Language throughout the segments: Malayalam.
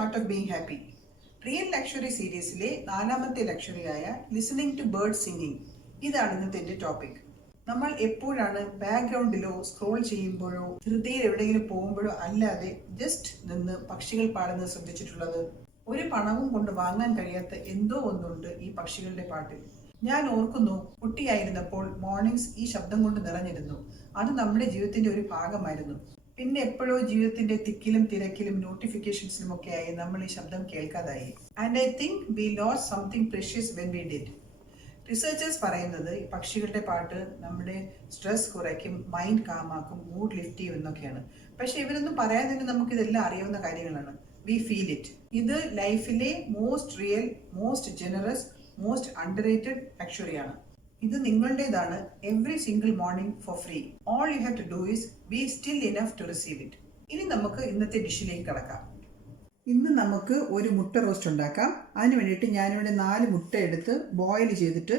Art of being happy. Real luxury സീരീസിലെ നാലാമത്തെ ലക്ഷറിയായ ലിസണിംഗ് ടു ബേർഡ് സിംഗിങ്. ഇതാണ് ഇന്നത്തെ എൻ്റെ ടോപ്പിക്. നമ്മൾ എപ്പോഴാണ് ബാക്ക്ഗ്രൗണ്ടിലോ സ്ക്രോൾ ചെയ്യുമ്പോഴോ ധൃതിയിൽ എവിടെയെങ്കിലും പോകുമ്പോഴോ അല്ലാതെ ജസ്റ്റ് നിന്ന് പക്ഷികൾ പാടുന്നത് ശ്രദ്ധിച്ചിട്ടുള്ളത്? ഒരു പണവും കൊണ്ട് വാങ്ങാൻ കഴിയാത്ത എന്തോ ഒന്നുണ്ട് ഈ പക്ഷികളുടെ പാട്ടിൽ. ഞാൻ ഓർക്കുന്നു, കുട്ടിയായിരുന്നപ്പോൾ മോർണിംഗ്സ് ഈ ശബ്ദം കൊണ്ട് നിറഞ്ഞിരുന്നു. അത് നമ്മുടെ ജീവിതത്തിന്റെ ഒരു ഭാഗമായിരുന്നു. പിന്നെ എപ്പോഴോ ജീവിതത്തിന്റെ തിക്കിലും തിരക്കിലും നോട്ടിഫിക്കേഷൻസിലും ഒക്കെ ആയി നമ്മൾ ഈ ശബ്ദം കേൾക്കാതായി. And I think we lost something precious when we did. Researchers പറയുന്നത് ഈ പക്ഷികളുടെ പാട്ട് നമ്മുടെ സ്ട്രെസ് കുറയ്ക്കും, മൈൻഡ് കാമാക്കും, മൂഡ് ലിഫ്റ്റ് ചെയ്യും എന്നൊക്കെയാണ്. പക്ഷെ ഇവരൊന്നും പറയാൻ തന്നെ നമുക്കിതെല്ലാം അറിയാവുന്ന കാര്യങ്ങളാണ്. We feel it. ഇത് ലൈഫിലെ most real, most generous, most underrated ലക്ഷറിയാണ്. ഇത് നിങ്ങളുടേതാണ്. Every single morning for free. All you have to do is be still enough to receive it. ഇനി നമുക്ക് ഇന്നത്തെ ഡിഷിലേക്ക് കടക്കാം. ഇന്ന് നമുക്ക് ഒരു മുട്ട റോസ്റ്റ് ഉണ്ടാക്കാം. അതിന് വേണ്ടിയിട്ട് ഞാനിവിടെ 4 മുട്ട എടുത്ത് ബോയിൽ ചെയ്തിട്ട്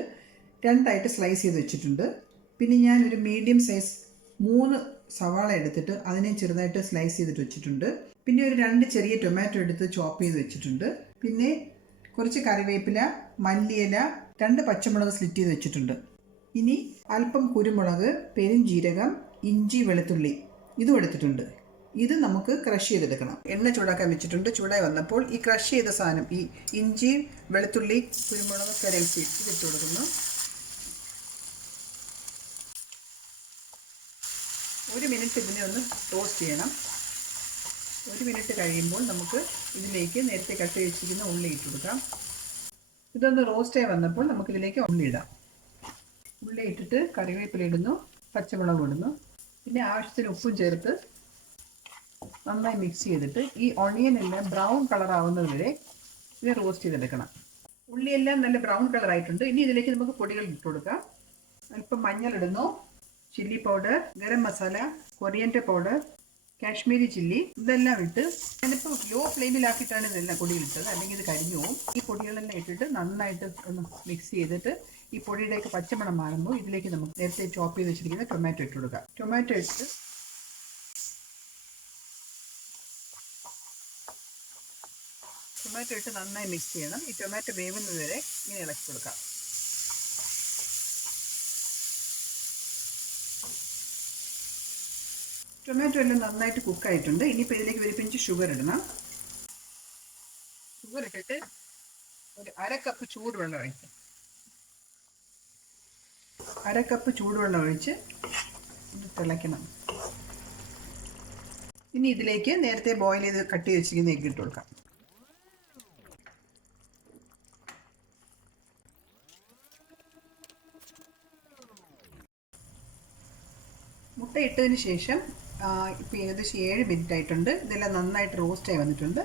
2ആയിട്ട് സ്ലൈസ് ചെയ്ത് വെച്ചിട്ടുണ്ട്. പിന്നെ ഞാൻ ഒരു മീഡിയം സൈസ് 3 സവാള എടുത്തിട്ട് അതിനെ ചെറുതായിട്ട് സ്ലൈസ് ചെയ്തിട്ട് വെച്ചിട്ടുണ്ട്. പിന്നെ ഒരു 2 ചെറിയ ടൊമാറ്റോ എടുത്ത് ചോപ്പ് ചെയ്ത് വെച്ചിട്ടുണ്ട്. പിന്നെ കുറച്ച് കറിവേപ്പില, മല്ലിയില, 2 പച്ചമുളക് സ്ലിറ്റ് ചെയ്ത് വെച്ചിട്ടുണ്ട്. ഇനി അല്പം കുരുമുളക്, പെരുംജീരകം, ഇഞ്ചി, വെളുത്തുള്ളി ഇതും എടുത്തിട്ടുണ്ട്. ഇത് നമുക്ക് ക്രഷ് ചെയ്തെടുക്കണം. എണ്ണ ചൂടാക്കാൻ വെച്ചിട്ടുണ്ട്. ചൂടായി വന്നപ്പോൾ ഈ ക്രഷ് ചെയ്ത സാധനം, ഈ ഇഞ്ചി, വെളുത്തുള്ളി, കുരുമുളക്, കരൽസി ഇതിട്ട് കൊടുക്കുന്നു. 1 മിനിറ്റ് ഇതിനെ ഒന്ന് ടോസ്റ്റ് ചെയ്യണം. 1 മിനിറ്റ് കഴിയുമ്പോൾ നമുക്ക് ഇതിലേക്ക് നേരത്തെ കട്ട് വെച്ചിരിക്കുന്ന ഉള്ളി ഇട്ട് കൊടുക്കാം. ഇതൊന്ന് റോസ്റ്റായി വന്നപ്പോൾ നമുക്കിതിലേക്ക് ഉള്ളി ഇടാം. ഉള്ളി ഇട്ടിട്ട് കറിവേപ്പില ഇടുന്നു, പച്ചമുളക് ഇടുന്നു. പിന്നെ ആവശ്യത്തിന് ഉപ്പും ചേർത്ത് നന്നായി മിക്സ് ചെയ്തിട്ട് ഈ ഒണിയൻ എല്ലാം ബ്രൗൺ കളർ ആവുന്നത് വരെ ഇത് റോസ്റ്റ് ചെയ്തെടുക്കണം. ഉള്ളിയെല്ലാം നല്ല ബ്രൗൺ കളർ ആയിട്ടുണ്ട്. ഇനി ഇതിലേക്ക് നമുക്ക് പൊടികൾ ഇട്ട് കൊടുക്കാം. അല്പം മഞ്ഞൾ ഇടുന്നു, chilli powder, garam masala, coriander powder, Kashmiri chilli ഇതെല്ലാം ഇട്ട് ഞാനിപ്പോൾ ലോ ഫ്ലെയിമിലാക്കിയിട്ടാണ് ഇതെല്ലാം പൊടിയിലിട്ടത്, അല്ലെങ്കിൽ ഇത് കരിഞ്ഞു പോകും. ഈ പൊടികളെല്ലാം ഇട്ടിട്ട് നന്നായിട്ട് ഒന്ന് മിക്സ് ചെയ്തിട്ട് ഈ പൊടിയുടെയൊക്കെ പച്ചമണം മാറുമ്പോൾ ഇതിലേക്ക് നമുക്ക് നേരത്തെ ചോപ്പ് ചെയ്ത് വെച്ചിരിക്കുന്ന ടൊമാറ്റോ ഇട്ട് കൊടുക്കാം. ടൊമാറ്റോ ഇട്ട് നന്നായി മിക്സ് ചെയ്യണം. ഈ ടൊമാറ്റോ വേവുന്നത് വരെ ഇങ്ങനെ ഇളക്കി കൊടുക്കാം. ടൊമാറ്റോ എല്ലാം നന്നായിട്ട് കുക്കായിട്ടുണ്ട്. ഇനിയിപ്പോൾ ഇതിലേക്ക് ഒരു പിഞ്ച് ഷുഗർ ഇടണം. ഷുഗർ ഇട്ടിട്ട് ഒരു 1/2 കപ്പ് ചൂടുവെള്ളം ഒഴിക്കും. 1/2 കപ്പ് ചൂടുവെള്ളം ഒഴിച്ച് തിളയ്ക്കണം. ഇനി ഇതിലേക്ക് നേരത്തെ ബോയിൽ ചെയ്ത് കട്ട് ചെയ്ത് വെച്ചിരിക്കുന്ന എഗ്ഗ് ഇട്ട് കൊടുക്കാം. മുട്ട ഇട്ടതിന് ശേഷം ഇപ്പോൾ ഏകദേശം 7 മിനിറ്റ് ആയിട്ടുണ്ട്. ഇതെല്ലാം നന്നായിട്ട് റോസ്റ്റായി വന്നിട്ടുണ്ട്.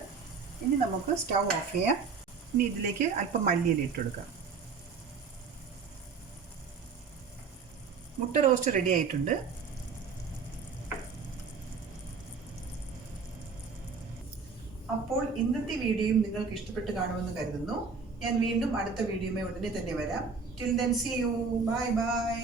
ഇനി നമുക്ക് സ്റ്റൗ ഓഫ് ചെയ്യാം. ഇനി ഇതിലേക്ക് അല്പം മല്ലിയില ഇട്ട് കൊടുക്കാം. മുട്ട റോസ്റ്റ് റെഡി ആയിട്ടുണ്ട്. അപ്പോൾ ഇന്നത്തെ വീഡിയോയും നിങ്ങൾക്ക് ഇഷ്ടപ്പെട്ട് കാണുമെന്ന് കരുതുന്നു. ഞാൻ വീണ്ടും അടുത്ത വീഡിയോയുമായി ഉടനെ തന്നെ വരാം. Till then see you. Bye by.